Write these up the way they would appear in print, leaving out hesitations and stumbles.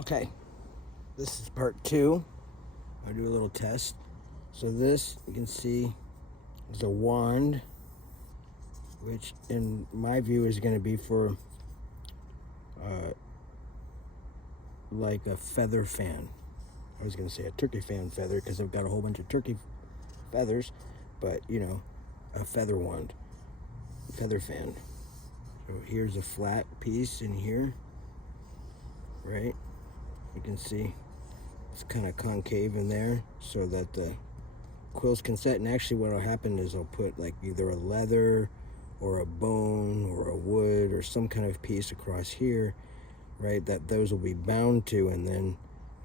Okay, this is part 2. I'll do a little test. So this, you can see, is a wand, which in my view is going to be for like a feather fan. I was going to say a turkey fan feather because I've got a whole bunch of turkey feathers, but you know, a feather wand, feather fan. So here's a flat piece in here, right? You can see it's kind of concave in there so that the quills can set. And actually what will happen is I'll put like either a leather or a bone or a wood or some kind of piece across here, right, that those will be bound to, and then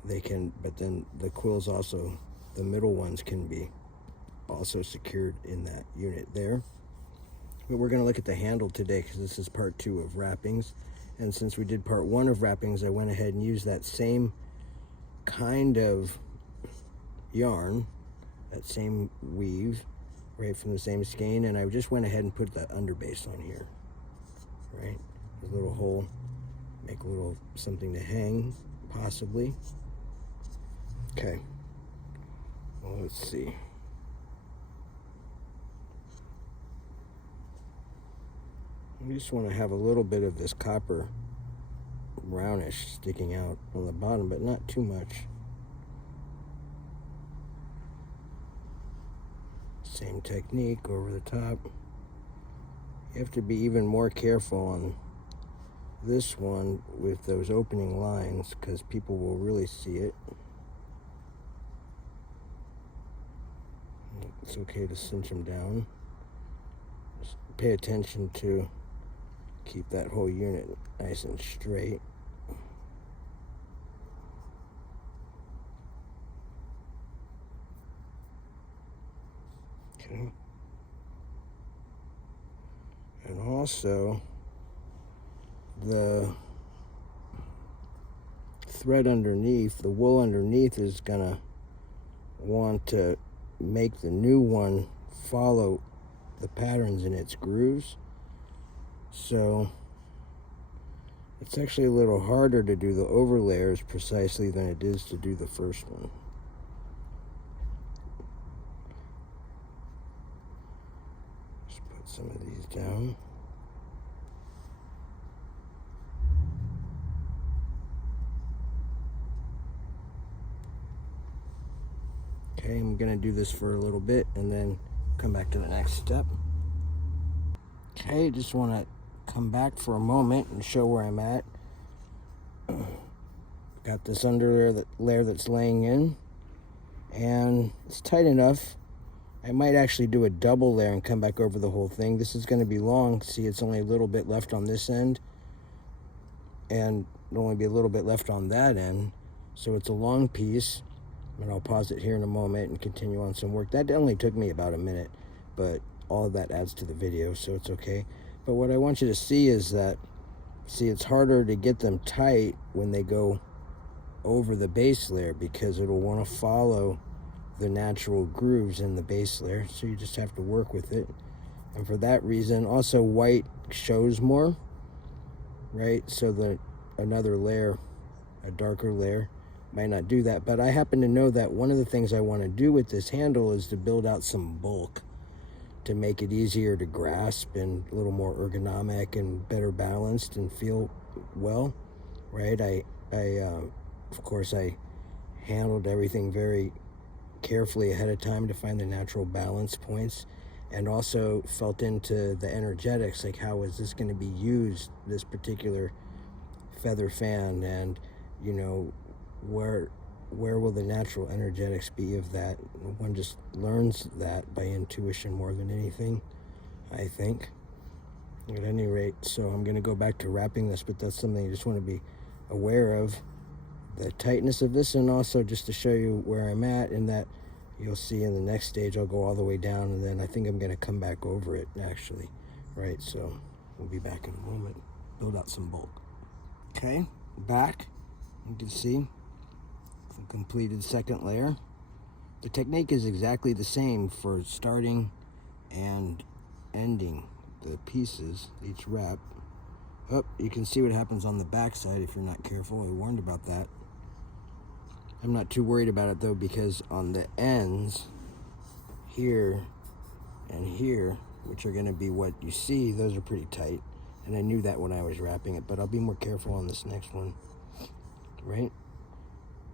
they can, but then the quills also, the middle ones can be also secured in that unit there. But we're going to look at the handle today because this is part 2 of wrappings. And since we did part 1 of wrappings, I went ahead and used that same kind of yarn, that same weave, right, from the same skein, and I just went ahead and put the underbase on here, right? A little hole, make a little something to hang, possibly. Okay, well, let's see. I just want to have a little bit of this copper brownish sticking out on the bottom, but not too much. Same technique over the top. You have to be even more careful on this one with those opening lines because people will really see it. It's okay to cinch them down. Just pay attention to keep that whole unit nice and straight. Okay. And also, the thread underneath, the wool underneath, is gonna want to make the new one follow the patterns in its grooves. So it's actually a little harder to do the over layers precisely than it is to do the first one. Just put some of these down. Okay, I'm gonna do this for a little bit and then come back to the next step. Okay, just want to come back for a moment and show where I'm at. Got this under layer that's laying in, and it's tight enough. I might actually do a double layer and come back over the whole thing. This is going to be long. See, it's only a little bit left on this end, and there'll only be a little bit left on that end. So it's a long piece, and I'll pause it here in a moment and continue on some work. That only took me about a minute, but all of that adds to the video, so it's okay. But what I want you to see is that, see, it's harder to get them tight when they go over the base layer because it'll want to follow the natural grooves in the base layer, so you just have to work with it. And for that reason, also white shows more, right? So that another layer, a darker layer, might not do that. But I happen to know that one of the things I want to do with this handle is to build out some bulk to make it easier to grasp and a little more ergonomic and better balanced and feel well, right? Of course, I handled everything very carefully ahead of time to find the natural balance points, and also felt into the energetics, like how is this going to be used, this particular feather fan, and you know, where will the natural energetics be of that. One just learns that by intuition more than anything, I think, at any rate. So I'm going to go back to wrapping this, but that's something you just want to be aware of, the tightness of this, and also just to show you where I'm at, and that you'll see in the next stage I'll go all the way down, and then I think I'm going to come back over it actually, right? So we'll be back in a moment. Build out some bulk. Okay, back. You can see the completed second layer. The technique is exactly the same for starting and ending the pieces, each wrap Oh, you can see what happens on the back side if you're not careful. I warned about that. I'm not too worried about it though, because on the ends here and here, which are going to be what you see, those are pretty tight. And I knew that when I was wrapping it, but I'll be more careful on this next one, right?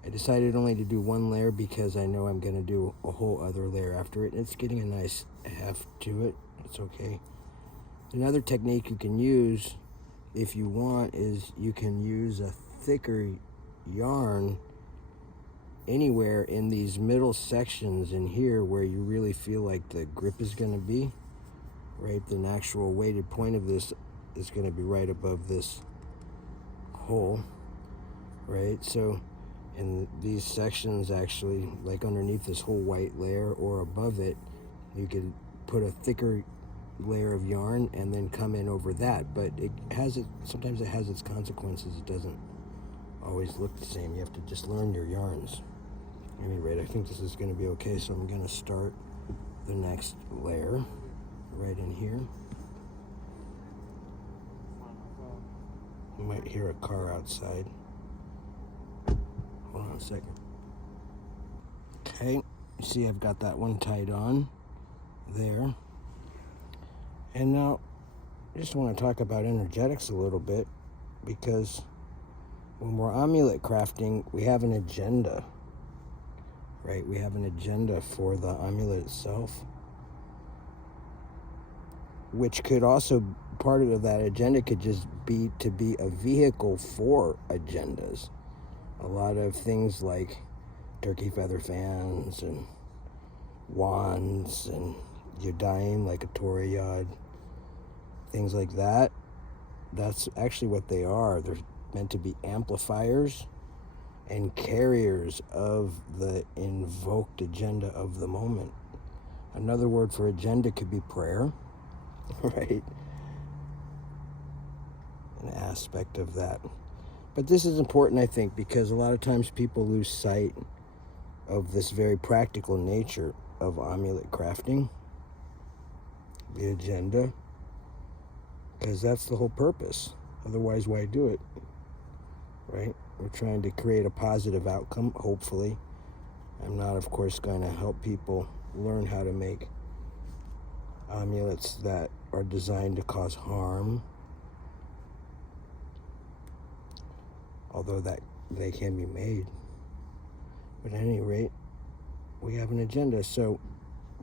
I decided only to do one layer because I know I'm going to do a whole other layer after it. It's getting a nice heft to it. It's okay. Another technique you can use if you want is you can use a thicker yarn anywhere in these middle sections in here where you really feel like the grip is going to be, right? The actual weighted point of this is going to be right above this hole, right? So in these sections, actually, like underneath this whole white layer or above it, you could put a thicker layer of yarn and then come in over that. But sometimes it has its consequences. It doesn't always look the same. You have to just learn your yarns. At any rate, I think this is going to be okay, so I'm going to start the next layer right in here. You might hear a car outside. Hold on a second. Okay, you see I've got that one tied on there. And now, I just want to talk about energetics a little bit, because when we're amulet crafting, we have an agenda, right? We have an agenda for the amulet itself, which could also, part of that agenda could just be to be a vehicle for agendas. A lot of things like turkey feather fans and wands and yodayim, like a Torah yod, things like that. That's actually what they are. They're meant to be amplifiers and carriers of the invoked agenda of the moment. Another word for agenda could be prayer, right? An aspect of that. But this is important, I think, because a lot of times people lose sight of this very practical nature of amulet crafting, the agenda, because that's the whole purpose. Otherwise, why do it, right? We're trying to create a positive outcome, hopefully. I'm not, of course, going to help people learn how to make amulets that are designed to cause harm, although that they can be made. But at any rate, we have an agenda. So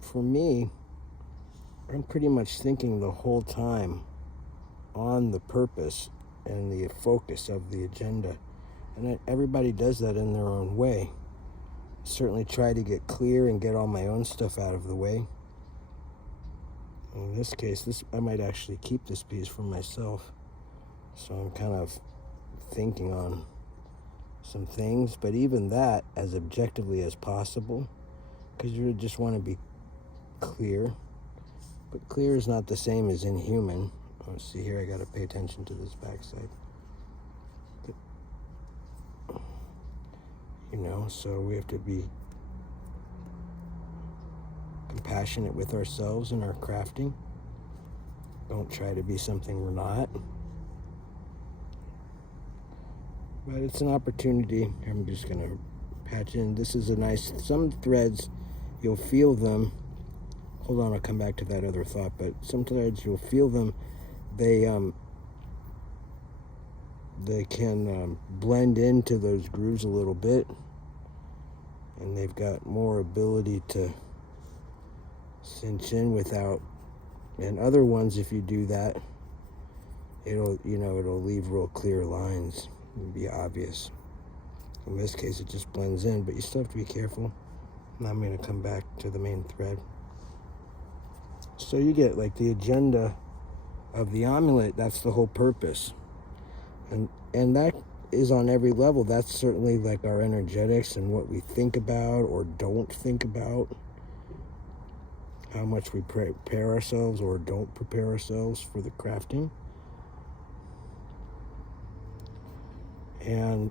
for me, I'm pretty much thinking the whole time on the purpose and the focus of the agenda. And everybody does that in their own way. I certainly try to get clear and get all my own stuff out of the way. In this case, I might actually keep this piece for myself. So I'm kind of thinking on some things, but even that as objectively as possible, because you just want to be clear. But clear is not the same as inhuman. Let's see here, I got to pay attention to this backside. But, so we have to be compassionate with ourselves in our crafting. Don't try to be something we're not. But it's an opportunity. I'm just going to patch in. This is some threads, you'll feel them. Hold on, I'll come back to that other thought. But some threads, you'll feel them. They can blend into those grooves a little bit. And they've got more ability to cinch in without. And other ones, if you do that, it'll leave real clear lines. It'll be obvious. In this case, it just blends in, but you still have to be careful. Now I'm going to come back to the main thread. So you get like the agenda of the amulet. That's the whole purpose, and that is on every level. That's certainly like our energetics and what we think about or don't think about. How much we prepare ourselves or don't prepare ourselves for the crafting. And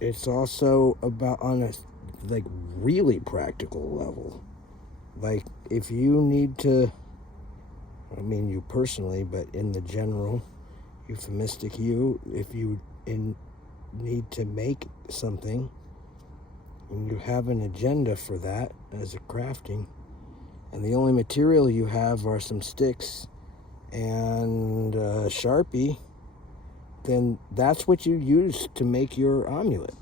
it's also about on a really practical level. Like if you need to, I don't mean you personally, but in the general euphemistic you, if you need to make something and you have an agenda for that as a crafting, and the only material you have are some sticks and a Sharpie, then that's what you use to make your amulet.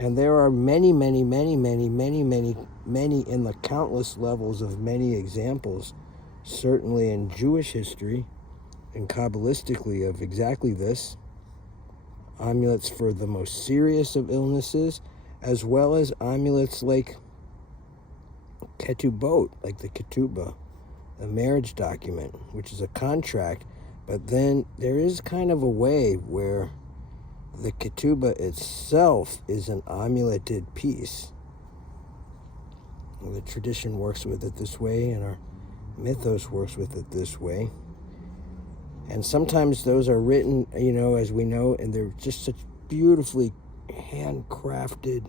And there are many, many, many, many, many, many, many in the countless levels of many examples, certainly in Jewish history and Kabbalistically, of exactly this. Amulets for the most serious of illnesses, as well as amulets like ketubot, like the ketubah, the marriage document, which is a contract. But then there is kind of a way where the ketubah itself is an amuleted piece. The tradition works with it this way, and our mythos works with it this way. And sometimes those are written, as we know, and they're just such beautifully handcrafted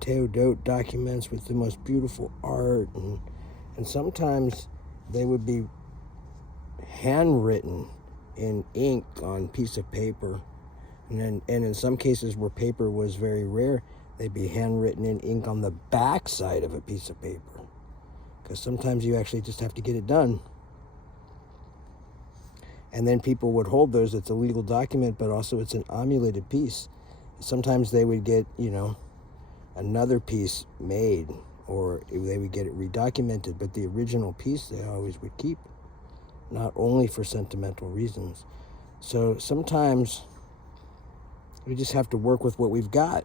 Teodot documents with the most beautiful art. And sometimes they would be handwritten in ink on piece of paper. And in some cases where paper was very rare, they'd be handwritten in ink on the back side of a piece of paper. Because sometimes you actually just have to get it done. And then people would hold those. It's a legal document, but also it's an amuleted piece. Sometimes they would get, another piece made, or they would get it redocumented, but the original piece they always would keep, not only for sentimental reasons. So sometimes we just have to work with what we've got.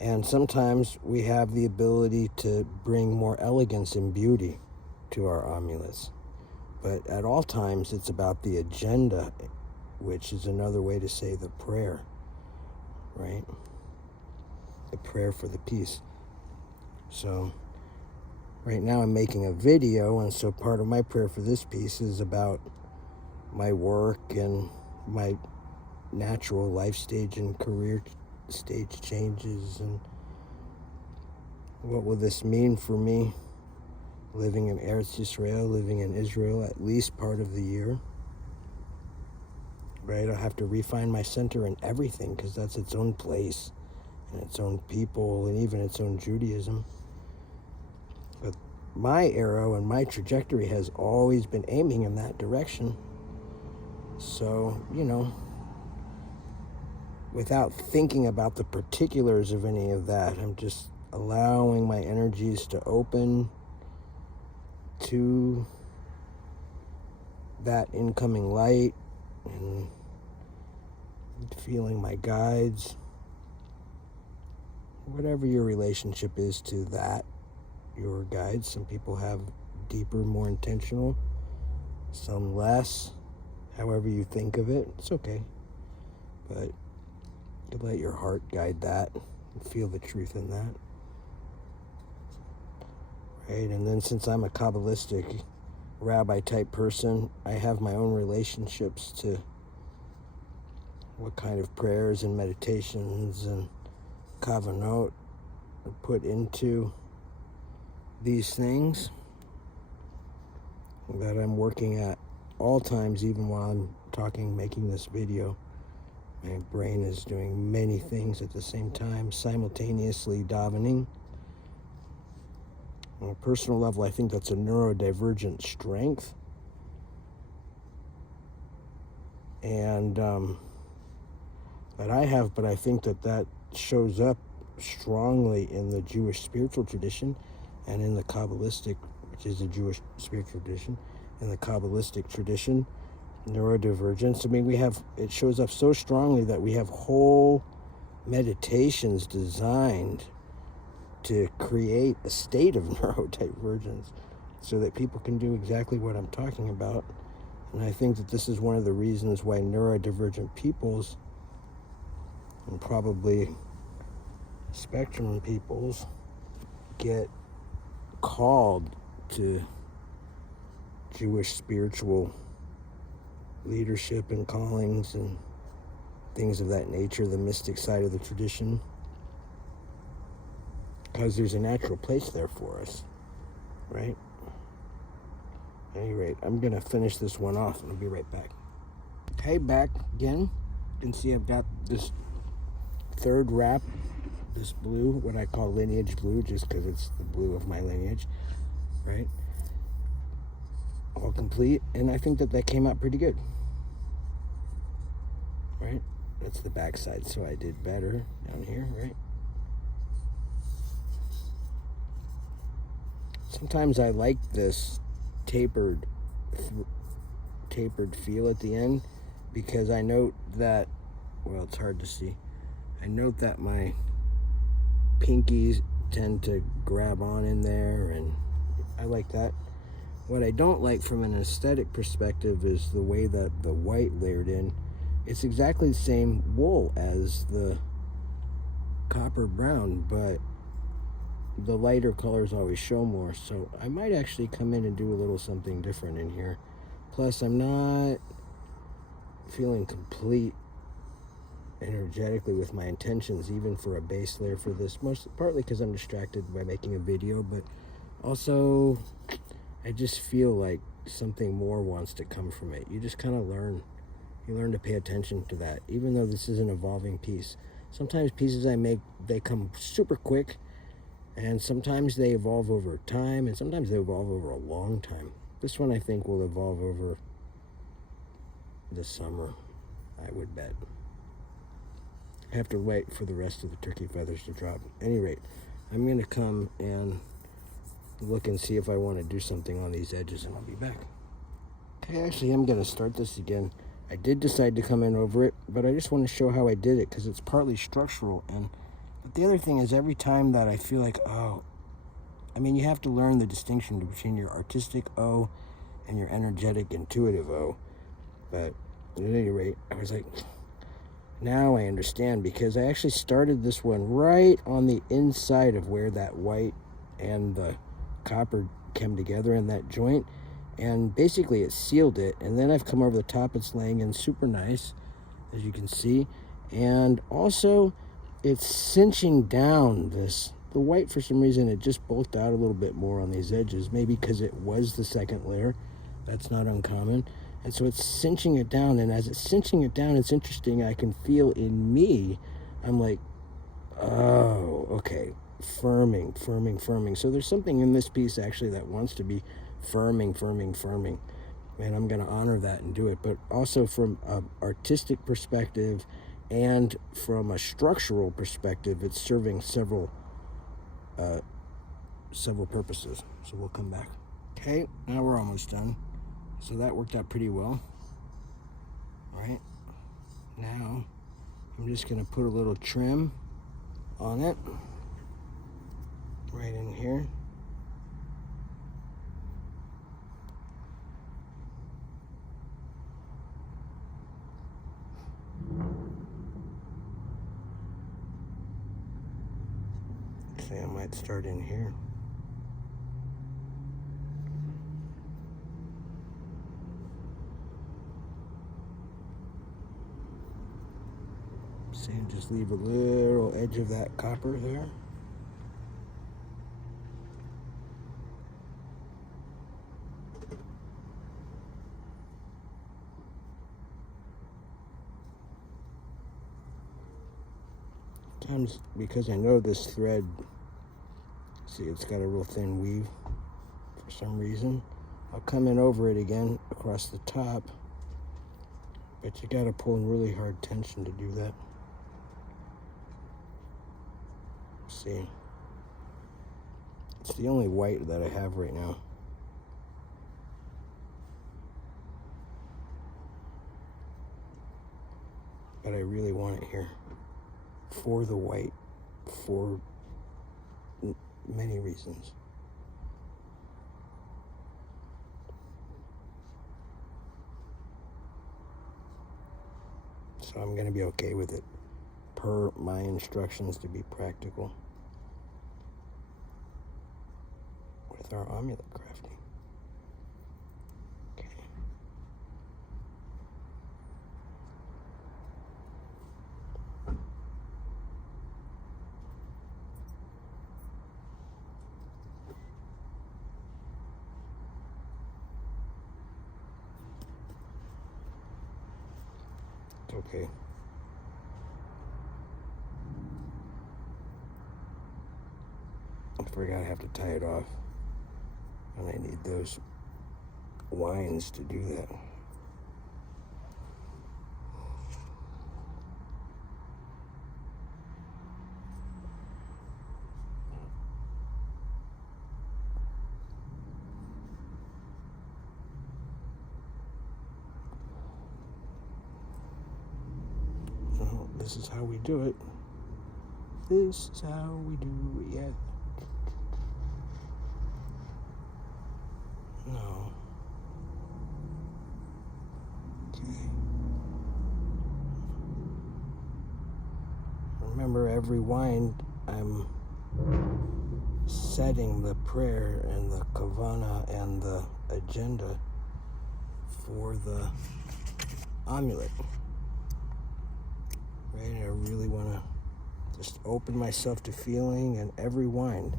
And sometimes we have the ability to bring more elegance and beauty to our amulets. But at all times, it's about the agenda, which is another way to say the prayer, right? The prayer for the piece. So right now I'm making a video, and so part of my prayer for this piece is about my work and my natural life stage and career stage changes, and what will this mean for me living in Eretz Yisrael, living in Israel at least part of the year, right? I'll have to refine my center in everything, because that's its own place and its own people and even its own Judaism. But my arrow and my trajectory has always been aiming in that direction. So, without thinking about the particulars of any of that, I'm just allowing my energies to open to that incoming light and feeling my guides. Whatever your relationship is to that, your guides. Some people have deeper, more intentional, some less. However you think of it, it's okay. But to let your heart guide that and feel the truth in that. Right? And then since I'm a Kabbalistic rabbi type person, I have my own relationships to what kind of prayers and meditations and kavanot are put into these things that I'm working at all times, even while I'm making this video. My brain is doing many things at the same time, simultaneously davening. On a personal level, I think that's a neurodivergent strength. And that I have, but I think that shows up strongly in the Jewish spiritual tradition and in the Kabbalistic, which is a Jewish spiritual tradition, in the Kabbalistic tradition, neurodivergence. I mean, it shows up so strongly that we have whole meditations designed to create a state of neurodivergence so that people can do exactly what I'm talking about. And I think that this is one of the reasons why neurodivergent peoples, and probably spectrum peoples, get called to Jewish spiritual leadership and callings and things of that nature, the mystic side of the tradition, because there's a natural place there for us, right? At any rate, I'm gonna finish this one off and I'll be right back. Okay, back again. You can see I've got this third wrap, this blue, what I call lineage blue, just because it's the blue of my lineage, right? All complete, and I think that came out pretty good, right? That's the back side, so I did better down here, right? Sometimes I like this tapered feel at the end, because I note that, well, it's hard to see, I note that my pinkies tend to grab on in there, and I like that. What I don't like from an aesthetic perspective is the way that the white layered in. It's exactly the same wool as the copper brown, but the lighter colors always show more, so I might actually come in and do a little something different in here. Plus, I'm not feeling complete energetically with my intentions, even for a base layer for this, partly because I'm distracted by making a video, but also I just feel like something more wants to come from it. You just kind of learn to pay attention to that, even though this is an evolving piece. Sometimes pieces I make, they come super quick, and sometimes they evolve over time, and sometimes they evolve over a long time. This one I think will evolve over the summer, I would bet. I have to wait for the rest of the turkey feathers to drop. At any rate, I'm going to come and look and see if I want to do something on these edges, and I'll be back. Okay, actually, I'm going to start this again. I did decide to come in over it, but I just want to show how I did it, because it's partly structural. But the other thing is, every time that I feel like, you have to learn the distinction between your artistic O and your energetic, intuitive O. But at any rate, I was like, now I understand, because I actually started this one right on the inside of where that white and the copper came together in that joint, and basically it sealed it, and then I've come over the top. It's laying in super nice, as you can see, and also it's cinching down the white. For some reason, it just bulked out a little bit more on these edges, maybe because it was the second layer. That's not uncommon. And so it's cinching it down, and as it's cinching it down, it's interesting. I can feel in me, I'm like, oh, okay, firming. So there's something in this piece actually that wants to be firming. And I'm going to honor that and do it. But also from an artistic perspective and from a structural perspective, it's serving several purposes. So we'll come back. Okay, now we're almost done. So that worked out pretty well. All right, now I'm just going to put a little trim on it right in here. See, I might start in here. See, just leave a little edge of that copper there. Sometimes, because I know this thread, see, it's got a real thin weave for some reason, I'll come in over it again across the top, but you got to pull in really hard tension to do that. See, it's the only white that I have right now. But I really want it here for the white, for many reasons. So I'm going to be okay with it, per my instructions to be practical with our amulet crafting. Okay. It's okay. I forgot I have to tie it off. And I need those wines to do that. So this is how we do it. This is how we do it, yeah. No. Okay. Remember, every wine, I'm setting the prayer and the kavana and the agenda for the amulet. Right? And I really want to just open myself to feeling and every wine.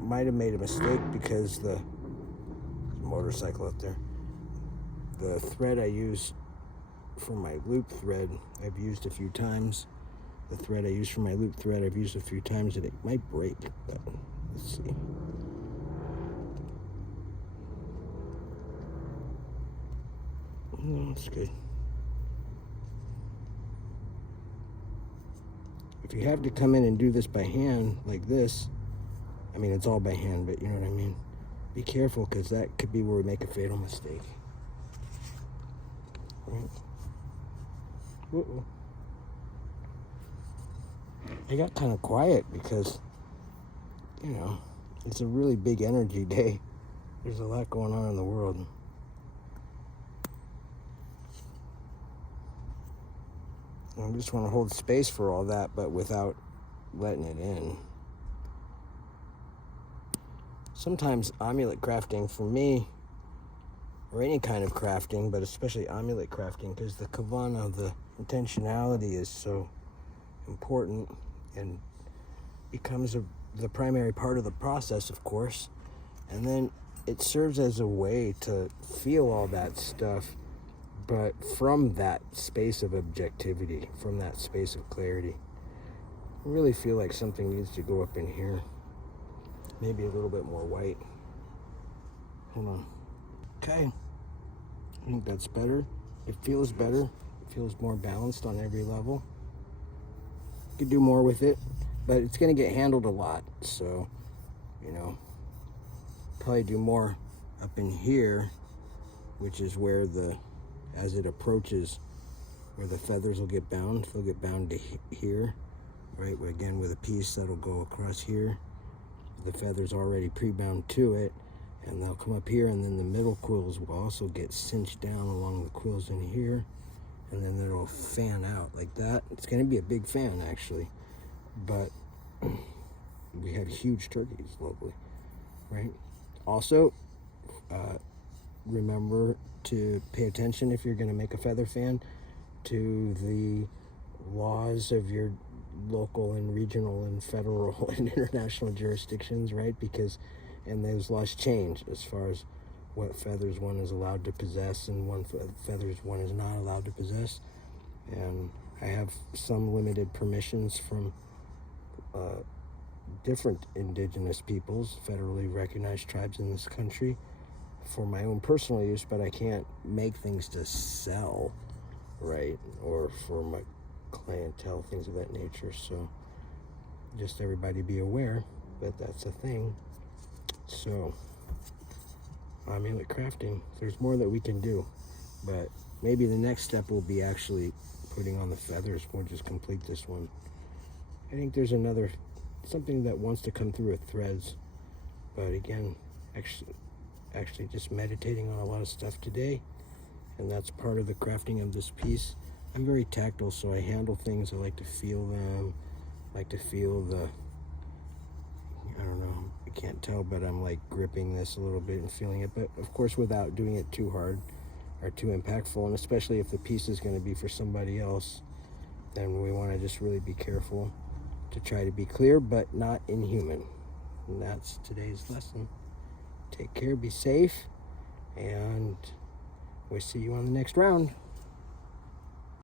Might have made a mistake because the motorcycle up there. The thread I use for my loop thread, I've used a few times. The thread I use for my loop thread, I've used a few times, and it might break, but let's see. No, it's good. If you have to come in and do this by hand, like this, I mean, it's all by hand, but you know what I mean? Be careful, because that could be where we make a fatal mistake. Right? Uh-oh. I got kind of quiet because, you know, it's a really big energy day. There's a lot going on in the world. I just want to hold space for all that, but without letting it in. Sometimes amulet crafting for me, or any kind of crafting, but especially amulet crafting, because the kavana, the intentionality is so important and becomes the primary part of the process, of course. And then it serves as a way to feel all that stuff, but from that space of objectivity, from that space of clarity. I really feel like something needs to go up in here. Maybe a little bit more white. Hold on. Okay. I think that's better. It feels better. It feels more balanced on every level. Could do more with it, but it's going to get handled a lot. So, you know, probably do more up in here, which is where as it approaches, where the feathers will get bound. They'll get bound to here, right? Again, with a piece that'll go across here. The feather's already pre-bound to it, and they'll come up here, and then the middle quills will also get cinched down along the quills in here, and then it'll fan out like that. It's going to be a big fan, actually, but we have huge turkeys locally, right? Also, remember to pay attention, if you're going to make a feather fan, to the laws of your local and regional and federal and international jurisdictions, right? Because, and those laws change as far as what feathers one is allowed to possess and what feathers one is not allowed to possess. And I have some limited permissions from different indigenous peoples, federally recognized tribes in this country, for my own personal use, but I can't make things to sell, right? Or for my clientele, things of that nature. So just everybody be aware that that's a thing. So amulet crafting, there's more that we can do, but maybe the next step will be actually putting on the feathers. We'll just complete this one. I think there's something that wants to come through with threads, but again, actually just meditating on a lot of stuff today, and that's part of the crafting of this piece. I'm very tactile, so I handle things. I like to feel them. I like to feel I don't know, I can't tell, but I'm like gripping this a little bit and feeling it, but of course without doing it too hard or too impactful. And especially if the piece is going to be for somebody else, then we want to just really be careful to try to be clear, but not inhuman. And that's today's lesson. Take care, be safe, and we'll see you on the next round.